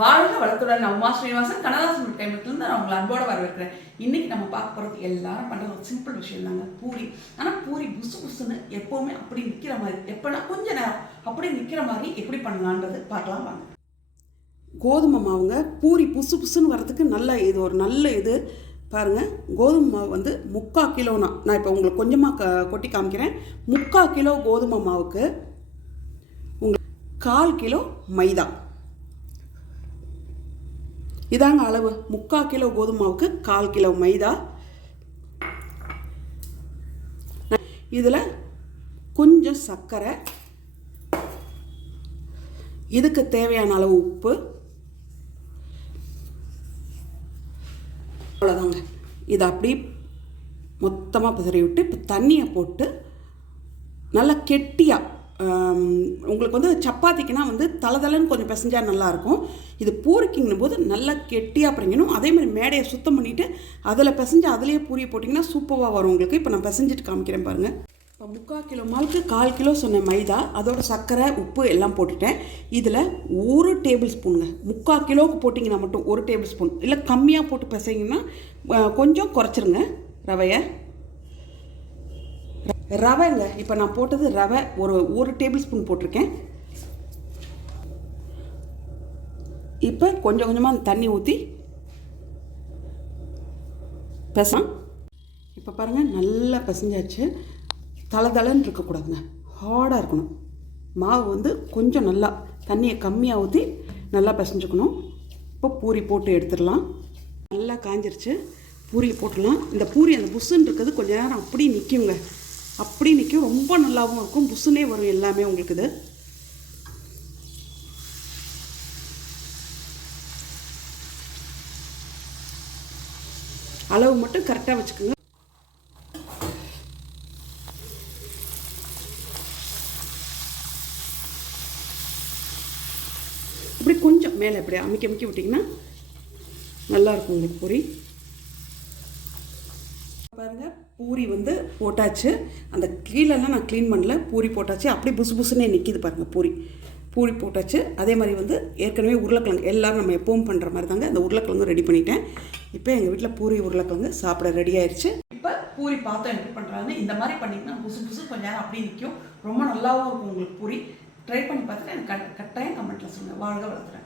வாழ்க வளத்துடன். நான் உமா ஸ்ரீனிவாசன். கனதாசன் கைமட்டிலிருந்து நான் உங்களை அன்போடு வரவேற்கிறேன். இன்னைக்கு நம்ம பார்க்க போகிறது எல்லாரும் பண்ணுற ஒரு சிம்பிள் விஷயம் தாங்க பூரி. ஆனால் பூரி புசு புசுன்னு எப்போவுமே அப்படி நிற்கிற மாதிரி எப்போனா கொஞ்ச நேரம் அப்படி நிற்கிற மாதிரி எப்படி பண்ணலான்றது பார்க்கலாம் வாங்க. கோதுமை மாவுங்க பூரி புசு புசுன்னு வரதுக்கு நல்ல இது ஒரு நல்ல இது. பாருங்கள் கோதுமை மாவு வந்து முக்கால் கிலோனா நான் இப்போ உங்களுக்கு கொஞ்சமாக க கொட்டி காமிக்கிறேன். முக்கால் கிலோ கோதுமை மாவுக்கு உங்களுக்கு கால் கிலோ மைதா. இதாங்க அளவு. முக்கால் கிலோ கோதுமாவுக்கு கால் கிலோ மைதா. இதில் கொஞ்சம் சர்க்கரை. இதுக்கு தேவையான அளவு உப்பு. அவ்வளோதாங்க இதை அப்படியே மொத்தமாக பிசறி விட்டு இப்போ தண்ணியை போட்டு நல்லா கெட்டியாக உங்களுக்கு வந்து சப்பாத்திக்குனா வந்து தளதளன்னு கொஞ்சம் பிசைஞ்சால் நல்லாயிருக்கும். இது பூரிக்கிங்கும் போது நல்லா கெட்டியாக பிறங்கணும் அதே மாதிரி மேடையை சுத்தம் பண்ணிவிட்டு அதில் பிசைஞ்சு அதிலேயே பூரியை போட்டிங்கன்னா சூப்பராக வரும் உங்களுக்கு. இப்போ நான் பிசைஞ்சிட்டு காமிக்கிறேன் பாருங்கள் இப்போ முக்கால் கிலோ மாலுக்கு கால் கிலோ சொன்ன மைதா அதோட சர்க்கரை உப்பு எல்லாம் போட்டுட்டேன். இதில் ஒரு டேபிள் ஸ்பூனுங்க. முக்கால் கிலோவுக்கு போட்டிங்கன்னா மட்டும் ஒரு டேபிள் ஸ்பூன். இல்லை கம்மியாக போட்டு பிசைங்கன்னா கொஞ்சம் குறைச்சிருங்க ரவையை. ரவைங்க இப்போ நான் போட்டது ரவை ஒரு ஒரு டேபிள் ஸ்பூன் போட்டிருக்கேன். இப்போ கொஞ்சம் கொஞ்சமாக அந்த தண்ணி ஊற்றி பெசம் இப்போ பாருங்கள் நல்லா பிசைஞ்சாச்சு. தளதளன்னு இருக்கக்கூடாதுங்க ஹார்டாக இருக்கணும். மாவு வந்து கொஞ்சம் நல்லா தண்ணியை கம்மியாக ஊற்றி நல்லா பிசைஞ்சுக்கணும். இப்போ பூரி போட்டு எடுத்துடலாம். நல்லா காஞ்சிருச்சு. பூரியை போட்டுடலாம். இந்த பூரி அந்த புஷ்ஷுன்னு இருக்கிறது கொஞ்ச நேரம் அப்படியே நிற்குங்க அப்படி நிற்கும் ரொம்ப நல்லாவும் இருக்கும். புசுனே வரும் எல்லாமே உங்களுக்கு இது. அளவு மட்டும் கரெக்டாக வச்சுக்கோங்க. இப்படி கொஞ்சம் மேலே இப்படி அமைக்க அமைக்க விட்டிங்கன்னா நல்லாயிருக்கும் உங்களுக்கு பூரி. பூரி வந்து போட்டாச்சு. அந்த கீழெல்லாம் நான் க்ளீன் பண்ணல. பூரி போட்டாச்சு. அப்படியே புசு புசுன்னே நிற்கிது பாருங்கள் பூரி. பூரி போட்டாச்சு. அதே மாதிரி வந்து ஏற்கனவே உருளைக்கிழங்கு எல்லோரும் நம்ம எப்பவும் பண்ணுற மாதிரி தாங்க அந்த உருளைக்கிழங்கு ரெடி பண்ணிட்டேன். இப்போ எங்கள் வீட்டில் பூரி உருளைக்கிழங்கு சாப்பிட ரெடி ஆயிடுச்சு இப்போ பூரி பார்த்தோம் எப்படி பண்ணுறாங்கன்னு இந்த மாதிரி பண்ணிங்கன்னா புசு புசு கொஞ்ச நேரம் அப்படியே நிற்கும் ரொம்ப நல்லாவும் இருக்கும் உங்களுக்கு பூரி. ட்ரை பண்ணி பார்த்துட்டு எனக்கு கட்- கட்டாயம் கமெண்ட்டில் சொல்லுங்கள் வாழ்க வளர்த்துறேன்